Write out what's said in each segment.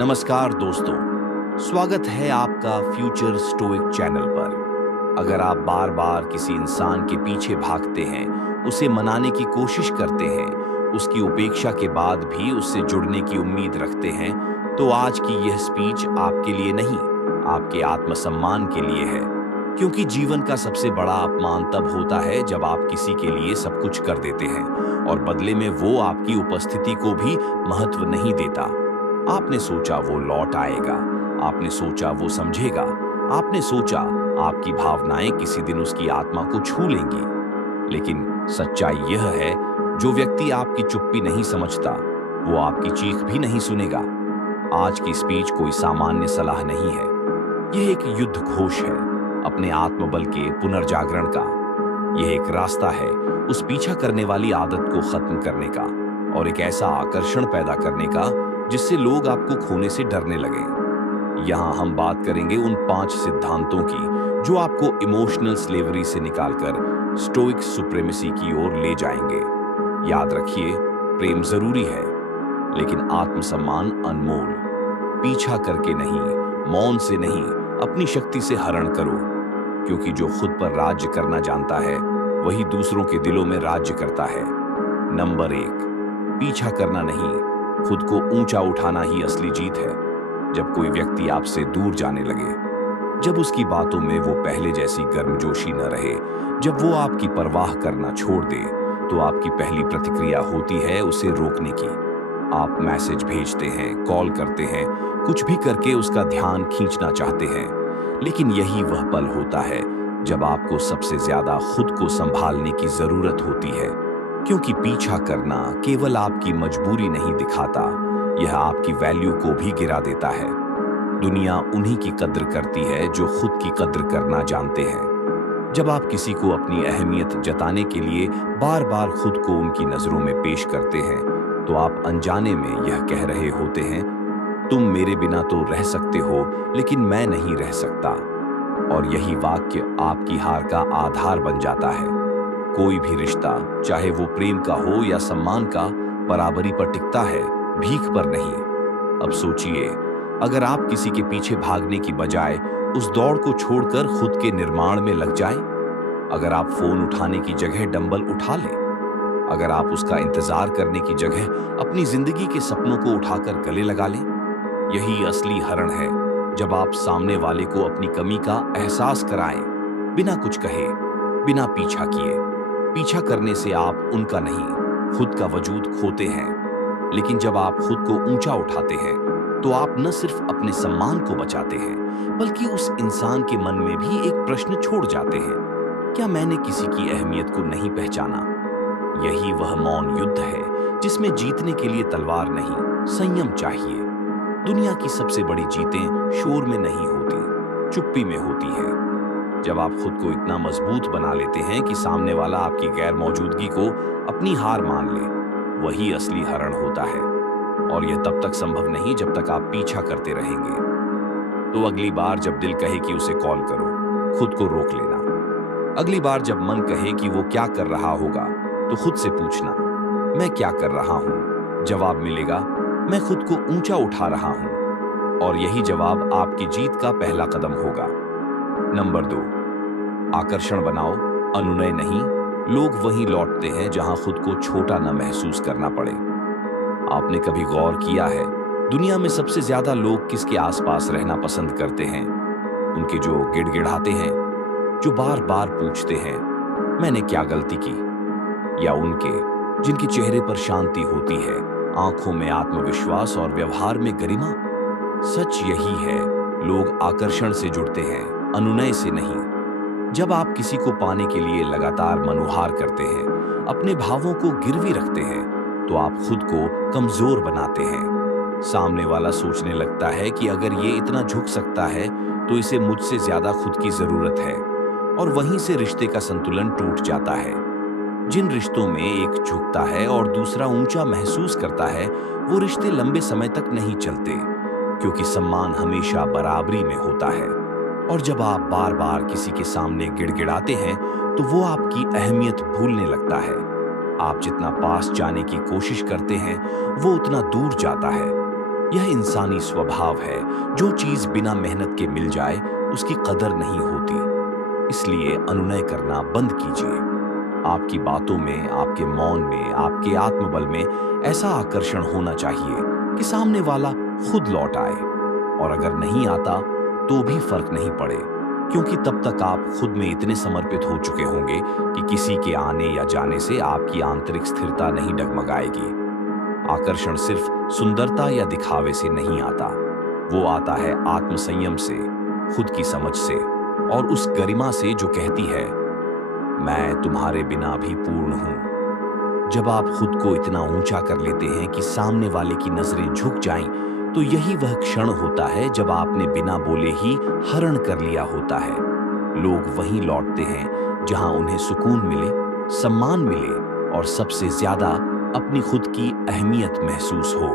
नमस्कार दोस्तों, स्वागत है आपका फ्यूचर स्टोइक चैनल पर। अगर आप बार बार किसी इंसान के पीछे भागते हैं, उसे मनाने की कोशिश करते हैं, उसकी उपेक्षा के बाद भी उससे जुड़ने की उम्मीद रखते हैं, तो आज की यह स्पीच आपके लिए नहीं, आपके आत्मसम्मान के लिए है। क्योंकि जीवन का सबसे बड़ा अपमान तब होता है जब आप किसी के लिए सब कुछ कर देते हैं और बदले में वो आपकी उपस्थिति को भी महत्व नहीं देता। आपने सोचा वो लौट आएगा, आपने सोचा वो समझेगा, आपने सोचा आपकी भावनाएं किसी दिन उसकी आत्मा को छू लेंगी। लेकिन सच्चाई यह है, जो व्यक्ति आपकी चुप्पी नहीं समझता, वो आपकी चीख भी नहीं सुनेगा। आज की स्पीच कोई सामान्य सलाह नहीं है, यह एक युद्ध घोष है अपने आत्मबल के पुनर्जागरण का। यह एक रास्ता है उस पीछा करने वाली आदत को खत्म करने का और एक ऐसा आकर्षण पैदा करने का जिससे लोग आपको खोने से डरने लगे। यहाँ हम बात करेंगे उन 5 सिद्धांतों की जो आपको इमोशनल स्लेवरी से निकालकर स्टोइक सुप्रीमेसी की ओर ले जाएंगे। याद रखिए, प्रेम जरूरी है, लेकिन आत्मसम्मान अनमोल। पीछा करके नहीं, मौन से नहीं, अपनी शक्ति से हरण करो, क्योंकि जो खुद पर राज्य करना जानता है वही दूसरों के दिलों में राज्य करता है। नंबर 1, पीछा करना नहीं, खुद को ऊंचा उठाना ही असली जीत है। जब कोई व्यक्ति आपसे दूर जाने लगे, जब उसकी बातों में वो पहले जैसी गर्मजोशी न रहे, जब वो आपकी परवाह करना छोड़ दे, तो आपकी पहली प्रतिक्रिया होती है उसे रोकने की। आप मैसेज भेजते हैं, कॉल करते हैं, कुछ भी करके उसका ध्यान खींचना चाहते हैं। लेकिन यही वह पल होता है जब आपको सबसे ज्यादा खुद को संभालने की जरूरत होती है, क्योंकि पीछा करना केवल आपकी मजबूरी नहीं दिखाता, यह आपकी वैल्यू को भी गिरा देता है। दुनिया उन्हीं की कद्र करती है जो खुद की कद्र करना जानते हैं। जब आप किसी को अपनी अहमियत जताने के लिए बार बार खुद को उनकी नजरों में पेश करते हैं, तो आप अनजाने में यह कह रहे होते हैं, तुम मेरे बिना तो रह सकते हो, लेकिन मैं नहीं रह सकता। और यही वाक्य आपकी हार का आधार बन जाता है। कोई भी रिश्ता, चाहे वो प्रेम का हो या सम्मान का, बराबरी पर टिकता है, भीख पर नहीं। अब सोचिए, अगर आप किसी के पीछे भागने की बजाय उस दौड़ को छोड़कर खुद के निर्माण में लग जाएं, अगर आप फोन उठाने की जगह डंबल उठा लें, अगर आप उसका इंतजार करने की जगह अपनी जिंदगी के सपनों को उठाकर गले लगा लें, यही असली हरण है। जब आप सामने वाले को अपनी कमी का एहसास कराएं, बिना कुछ कहे, बिना पीछा किए। पीछा करने से आप उनका नहीं, खुद का वजूद खोते हैं। लेकिन जब आप खुद को ऊंचा उठाते हैं, तो आप न सिर्फ अपने सम्मान को बचाते हैं, बल्कि उस इंसान के मन में भी एक प्रश्न छोड़ जाते हैं, क्या मैंने किसी की अहमियत को नहीं पहचाना? यही वह मौन युद्ध है जिसमें जीतने के लिए तलवार नहीं, संयम चाहिए। दुनिया की सबसे बड़ी जीतें शोर में नहीं होती, चुप्पी में होती है। जब आप खुद को इतना मजबूत बना लेते हैं कि सामने वाला आपकी गैर मौजूदगी को अपनी हार मान ले, वही असली हरण होता है। और यह तब तक संभव नहीं जब तक आप पीछा करते रहेंगे। तो अगली बार जब दिल कहे कि उसे कॉल करो, खुद को रोक लेना। अगली बार जब मन कहे कि वो क्या कर रहा होगा, तो खुद से पूछना, मैं क्या कर रहा हूं? जवाब मिलेगा, मैं खुद को ऊंचा उठा रहा हूं। और यही जवाब आपकी जीत का पहला कदम होगा। नंबर 2, आकर्षण बनाओ, अनुनय नहीं। लोग वहीं लौटते हैं जहां खुद को छोटा न महसूस करना पड़े। आपने कभी गौर किया है, दुनिया में सबसे ज्यादा लोग किसके आसपास रहना पसंद करते हैं? उनके जो गिड़गिड़ाते हैं, जो बार बार पूछते हैं, मैंने क्या गलती की? या उनके जिनके चेहरे पर शांति होती है, आंखों में आत्मविश्वास और व्यवहार में गरिमा? सच यही है, लोग आकर्षण से जुड़ते हैं, अनुनय से नहीं। जब आप किसी को पाने के लिए लगातार मनुहार करते हैं, अपने भावों को गिरवी रखते हैं, तो आप खुद को कमजोर बनाते हैं। सामने वाला सोचने लगता है कि अगर ये इतना झुक सकता है, तो इसे मुझसे ज्यादा खुद की जरूरत है। और वहीं से रिश्ते का संतुलन टूट जाता है। जिन रिश्तों में एक झुकता है और दूसरा ऊंचा महसूस करता है, वो रिश्ते लंबे समय तक नहीं चलते, क्योंकि सम्मान हमेशा बराबरी में होता है। और जब आप बार बार किसी के सामने गिड़गिड़ाते हैं, तो वो आपकी अहमियत भूलने लगता है। आप जितना पास जाने की कोशिश करते हैं, वो उतना दूर जाता है। यह इंसानी स्वभाव है। जो चीज बिना मेहनत के मिल जाए उसकी कदर नहीं होती। इसलिए अनुनय करना बंद कीजिए। आपकी बातों में, आपके मौन में, आपके आत्मबल में ऐसा आकर्षण होना चाहिए कि सामने वाला खुद लौट आए। और अगर नहीं आता तो भी फर्क नहीं पड़े, क्योंकि तब तक आप खुद में इतने समर्पित हो चुके होंगे कि किसी के आने या जाने से आपकी आंतरिक स्थिरता नहीं डगमगाएगी। आकर्षण सिर्फ सुंदरता या दिखावे से नहीं आता, वो आता है आत्मसंयम से, खुद की समझ से और उस गरिमा से जो कहती है, मैं तुम्हारे बिना भी पूर्ण हूं। जब आप खुद को इतना ऊंचा कर लेते हैं कि सामने वाले की नजरें झुक जाएं, तो यही वह क्षण होता है जब आपने बिना बोले ही हरण कर लिया होता है। लोग वहीं लौटते हैं जहां उन्हें सुकून मिले, सम्मान मिले और सबसे ज्यादा अपनी खुद की अहमियत महसूस हो।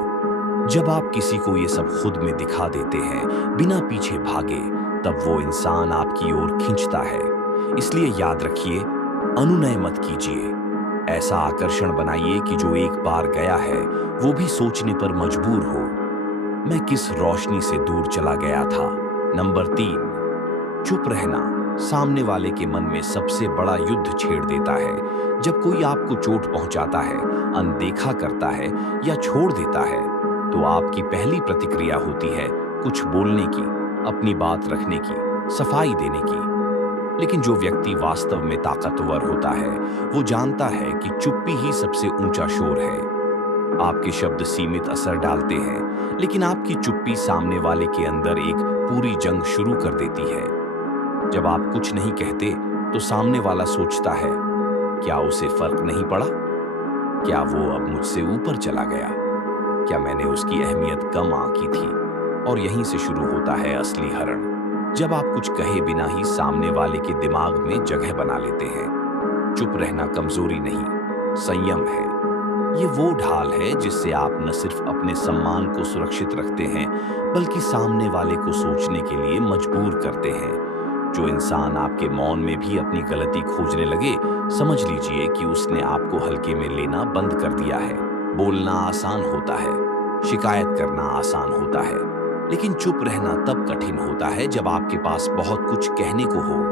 जब आप किसी को ये सब खुद में दिखा देते हैं बिना पीछे भागे, तब वो इंसान आपकी ओर खींचता है। इसलिए याद रखिए, अनुनय मत कीजिए। ऐसा आकर्षण बनाइए कि जो एक बार गया है वो भी सोचने पर मजबूर हो, मैं किस रोशनी से दूर चला गया था। नंबर 3, चुप रहना सामने वाले के मन में सबसे बड़ा युद्ध छेड़ देता है। जब कोई आपको चोट पहुंचाता है, अनदेखा करता है या छोड़ देता है, तो आपकी पहली प्रतिक्रिया होती है कुछ बोलने की, अपनी बात रखने की, सफाई देने की। लेकिन जो व्यक्ति वास्तव में ताकतवर होता है, वो जानता है कि चुप्पी ही सबसे ऊंचा शोर है। आपके शब्द सीमित असर डालते हैं, लेकिन आपकी चुप्पी सामने वाले के अंदर एक पूरी जंग शुरू कर देती है। जब आप कुछ नहीं कहते तो सामने वाला सोचता है, क्या उसे फर्क नहीं पड़ा? क्या वो अब मुझसे ऊपर चला गया? क्या मैंने उसकी अहमियत कम आंकी थी? और यहीं से शुरू होता है असली हरण। जब आप कुछ कहे बिना ही सामने वाले के दिमाग में जगह बना लेते हैं। चुप रहना कमजोरी नहीं, संयम है। ये वो ढाल है जिससे आप न सिर्फ अपने सम्मान को सुरक्षित रखते हैं, बल्कि सामने वाले को सोचने के लिए मजबूर करते हैं। जो इंसान आपके मौन में भी अपनी गलती खोजने लगे, समझ लीजिए कि उसने आपको हल्के में लेना बंद कर दिया है। बोलना आसान होता है, शिकायत करना आसान होता है, लेकिन चुप रहना तब कठिन होता है जब आपके पास बहुत कुछ कहने को हो।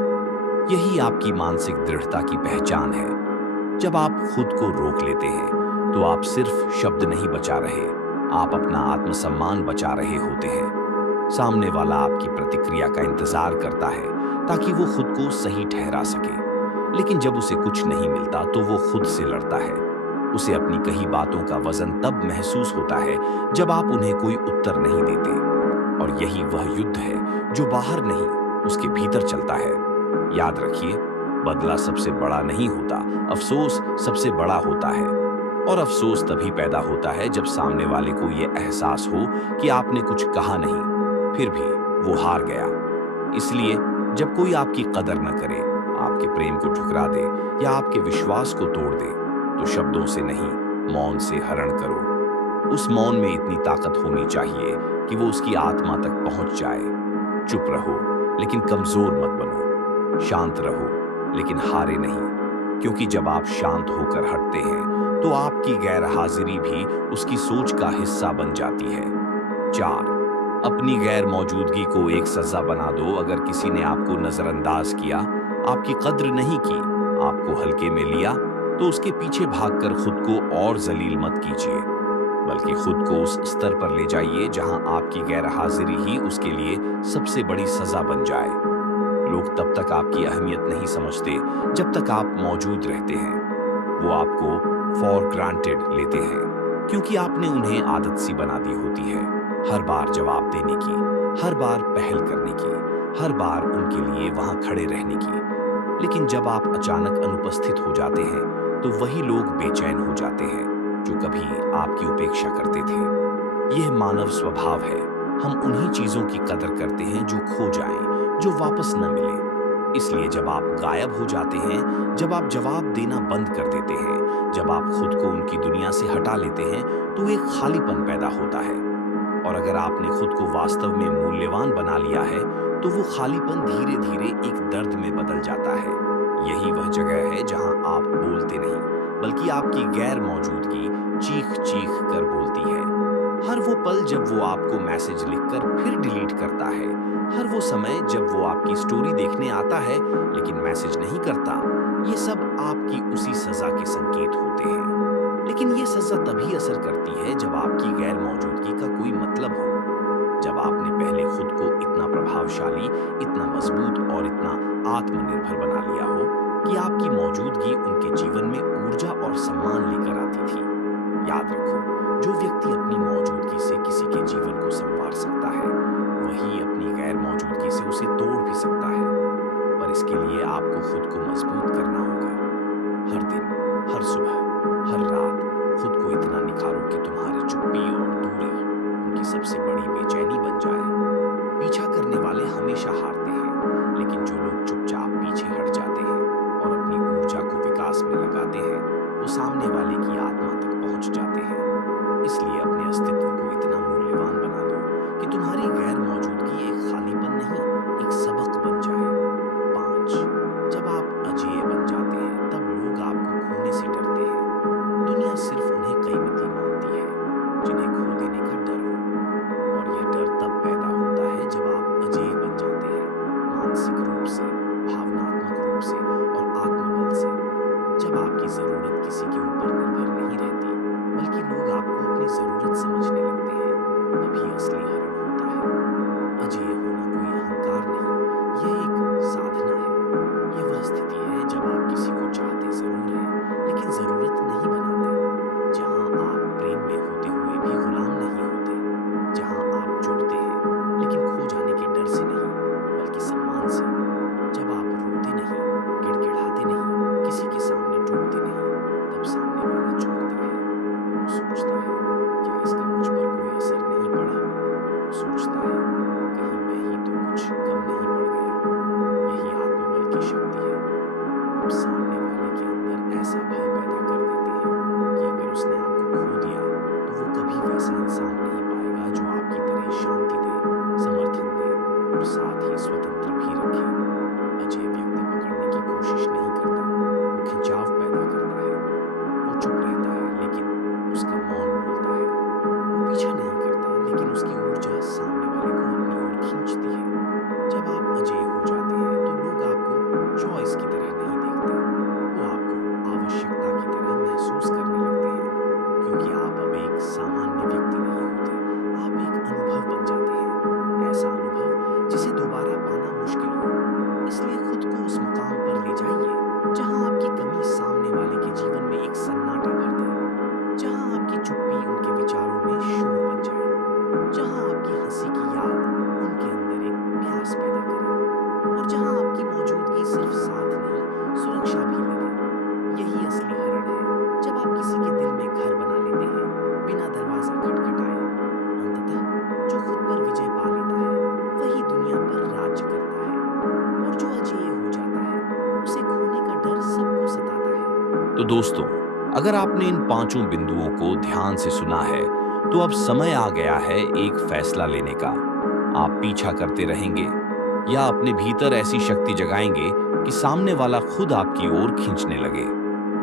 यही आपकी मानसिक दृढ़ता की पहचान है। जब आप खुद को रोक लेते हैं, तो आप सिर्फ शब्द नहीं बचा रहे, आप अपना आत्मसम्मान बचा रहे होते हैं। सामने वाला आपकी प्रतिक्रिया का इंतजार करता है ताकि वो खुद को सही ठहरा सके, लेकिन जब उसे कुछ नहीं मिलता तो वो खुद से लड़ता है। उसे अपनी कही बातों का वजन तब महसूस होता है जब आप उन्हें कोई उत्तर नहीं देते। और यही वह युद्ध है जो बाहर नहीं, उसके भीतर चलता है। याद रखिए, बदला सबसे बड़ा नहीं होता, अफसोस सबसे बड़ा होता है। और अफसोस तभी पैदा होता है जब सामने वाले को यह एहसास हो कि आपने कुछ कहा नहीं, फिर भी वो हार गया। इसलिए जब कोई आपकी कदर न करे, आपके प्रेम को ठुकरा दे या आपके विश्वास को तोड़ दे, तो शब्दों से नहीं, मौन से हरण करो। उस मौन में इतनी ताकत होनी चाहिए कि वो उसकी आत्मा तक पहुंच जाए। चुप रहो, लेकिन कमजोर मत बनो। शांत रहो, लेकिन हारे नहीं, क्योंकि जब आप शांत होकर हटते हैं, तो आपकी गैर हाजिरी भी उसकी सोच का हिस्सा बन जाती है। 4, अपनी गैर मौजूदगी को एक सजा बना दो। अगर किसी ने आपको नजरअंदाज किया, आपकी कद्र नहीं की, आपको हल्के में लिया, तो उसके पीछे भागकर खुद को और जलील मत कीजिए, बल्कि खुद को उस स्तर पर ले जाइए जहां आपकी गैर हाजिरी ही उसके लिए सबसे बड़ी सजा बन जाए। लोग तब तक आपकी अहमियत नहीं समझते जब तक आप मौजूद रहते हैं। वो आपको फॉर ग्रांटेड लेते हैं, क्योंकि आपने उन्हें आदत सी बना दी होती है, हर बार जवाब देने की, हर बार पहल करने की, हर बार उनके लिए वहां खड़े रहने की। लेकिन जब आप अचानक अनुपस्थित हो जाते हैं, तो वही लोग बेचैन हो जाते हैं जो कभी आपकी उपेक्षा करते थे। यह मानव स्वभाव है। हम उन्हीं चीजों की कदर करते हैं जो खो जाएं, जो वापस न मिले। इसलिए जब आप गायब हो जाते हैं, जब आप जवाब देना बंद कर देते हैं, जब आप खुद को उनकी दुनिया से हटा लेते हैं, तो एक खालीपन पैदा होता है। और अगर आपने खुद को वास्तव में मूल्यवान बना लिया है, तो वो खालीपन धीरे धीरे एक दर्द में बदल जाता है। यही वह जगह है जहां आप बोलते नहीं, बल्कि आपकी गैर मौजूदगी चीख चीख कर बोलती है। हर वो पल जब वो आपको मैसेज लिखकर फिर डिलीट करता है, हर वो समय जब वो आपकी स्टोरी देखने आता है लेकिन मैसेज नहीं करता, ये सब आपकी उसी सजा के संकेत होते हैं। लेकिन ये सजा तभी असर करती है जब आपकी गैर मौजूदगी का कोई मतलब हो। जब आपने पहले खुद को इतना प्रभावशाली, इतना मजबूत और इतना आत्मनिर्भर बना लिया हो कि आपकी मौजूदगी उनके जीवन में ऊर्जा और सम्मान लेकर आती थी। याद रखो, जो व्यक्ति अपनी मौजूदगी से किसी के जीवन को संवार सकता है, वही अपनी गैर मौजूदगी से उसे तोड़ भी सकता है। पर इसके लिए आपको खुद को मजबूत करना होगा। हर दिन, हर सुबह, हर रात खुद को इतना निखारो कि तुम्हारी चुप्पी और दूरी उनकी सबसे बड़ी बेचैनी बन जाए। पीछा करने वाले हमेशा हारते हैं, लेकिन जो लोग चुपचाप पीछे हट जाते हैं और अपनी ऊर्जा को विकास में लगाते हैं, वो सामने वाले की आत्मा तक पहुंच जाते हैं। इसलिए अपने अस्तित्व को इतना मूल्यवान बना दो कि तुम्हारी गैर मौजूदगी एक खालीपन नहीं, एक सबक बन जाए। 5, जब आप अजेय बन जाते हैं तब लोग आपको खोने से डरते हैं। दुनिया सिर्फ उन्हें कीमती मानती है जिन्हें खो देने का डर हो। और यह डर तब पैदा होता है जब आप अजेय बन जाते हैं, मानसिक रूप से, भावनात्मक रूप से और आत्मबल से। जब आपकी जरूरत किसी के ऊपर निर्भर नहीं रहती, बल्कि लोग आपको अपनी जरूरत समझने लगते हैं, तभी असली हरण होता है। अजेय होना कोई अहंकार नहीं, यह एक साधना है। यह वह स्थिति है जब आप किसी को चाहते जरूर हैं, लेकिन जरूरत नहीं बनाते। जहां आप प्रेम में होते हुए भी गुलाम नहीं होते। जहां आप जुड़ते हैं, लेकिन खो जाने के डर से नहीं, बल्कि सम्मान से। जब आप रोते नहीं, गिड़गिड़ाते नहीं, किसी के सामने टूटते नहीं, तब सामने वाला चौंकता है। वो सोचता है, क्या इसका मुझ पर कोई असर नहीं पड़ा? वो सोचता है, कहीं मैं ही तो कुछ कम नहीं पड़ गया। यही आत्मबल की शक्ति है। आप सामने वाले के अंदर ऐसा भय पैदा कर देते हैं कि अगर उसने आपको खो दिया तो वो कभी वैसा इंसान नहीं पाएगा जो आपकी तरह शांति दे, समर्थन दे और साथ ही स्वतंत्र भी रखे। अजय व्यक्ति पकड़ने की कोशिश नहीं करता, वो खिंचाव पैदा करता है। वो चुप रहता है लेकिन उसका मौन बोलता है। वो पीछा नहीं करता, लेकिन उसकी ऊर्जा सामने वाले को अपनी ओर खींचती है। जब आप अजय हो जाते हैं तो लोग आपको चॉइस की तरह नहीं देखते, वो आपको आवश्यकता की तरह महसूस करने लगते हैं। क्योंकि आप अब एक सामान्य व्यक्ति नहीं होते, आप एक अनुभव बन जाते हैं। ऐसा अनुभव जिसे दोबारा पाना मुश्किल हो। इसलिए खुद को उस मुकाम पर ले जाइए जहां आपकी कमी सामने वाले के जीवन में एक सन्नाटा भर दे, जहां आपकी चुप्पी उनके विचारों में शोर बन जाए, जहां आपकी हंसी की याद उनके अंदर एक प्यास पैदा करे, और जहां आपकी मौजूदगी सिर्फ साथ नहीं, सुरक्षा भी लगे। यही असली हरण है, जब आप किसी के दिल में घर बना लेते हैं बिना दरवाजा खटखटाए। अंततः जो खुद पर विजय पा लेता है, वही दुनिया पर राज्य करता है। और जो अजेय हो जाता है, उसे खोने का डर सबको सताता है। तो दोस्तों, अगर आपने इन 5 बिंदुओं को ध्यान से सुना है, तो अब समय आ गया है एक फैसला लेने का। आप पीछा करते रहेंगे या अपने भीतर ऐसी शक्ति जगाएंगे कि सामने वाला खुद आपकी ओर खींचने लगे।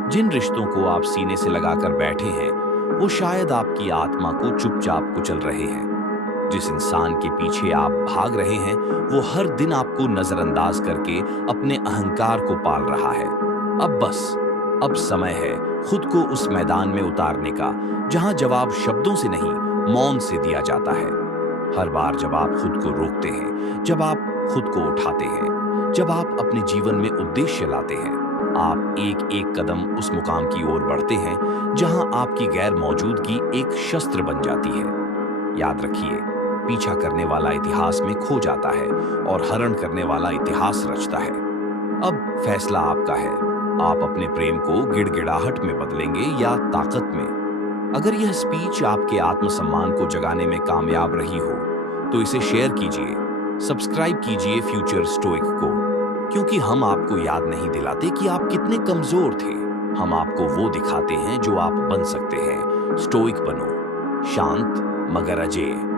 जिन रिश्तों को आप सीने से लगाकर बैठे हैं, वो शायद आपकी आत्मा को चुपचाप कुचल रहे हैं। जिस इंसान के पीछे आप भाग रहे हैं, वो हर दिन आपको नजरअंदाज करके अपने अहंकार को पाल रहा है। अब समय है खुद को उस मैदान में उतारने का, जहां जवाब शब्दों से नहीं, मौन से दिया जाता है। हर बार जब आप खुद को रोकते हैं, जब आप खुद को उठाते हैं, जब आप अपने जीवन में उद्देश्य लाते हैं, आप एक एक कदम उस मुकाम की ओर बढ़ते हैं जहां आपकी गैर मौजूदगी एक शस्त्र बन जाती है। याद रखिए, पीछा करने वाला इतिहास में खो जाता है और हरण करने वाला इतिहास रचता है। अब फैसला आपका है, आप अपने प्रेम को गिड़गिड़ाहट में बदलेंगे या ताकत में। अगर यह स्पीच आपके आत्मसम्मान को जगाने में कामयाब रही हो, तो इसे शेयर कीजिए, सब्सक्राइब कीजिए फ्यूचर स्टोइक को, क्योंकि हम आपको याद नहीं दिलाते कि आप कितने कमजोर थे। हम आपको वो दिखाते हैं जो आप बन सकते हैं। स्टोइक बनो, शांत मगर अजेय।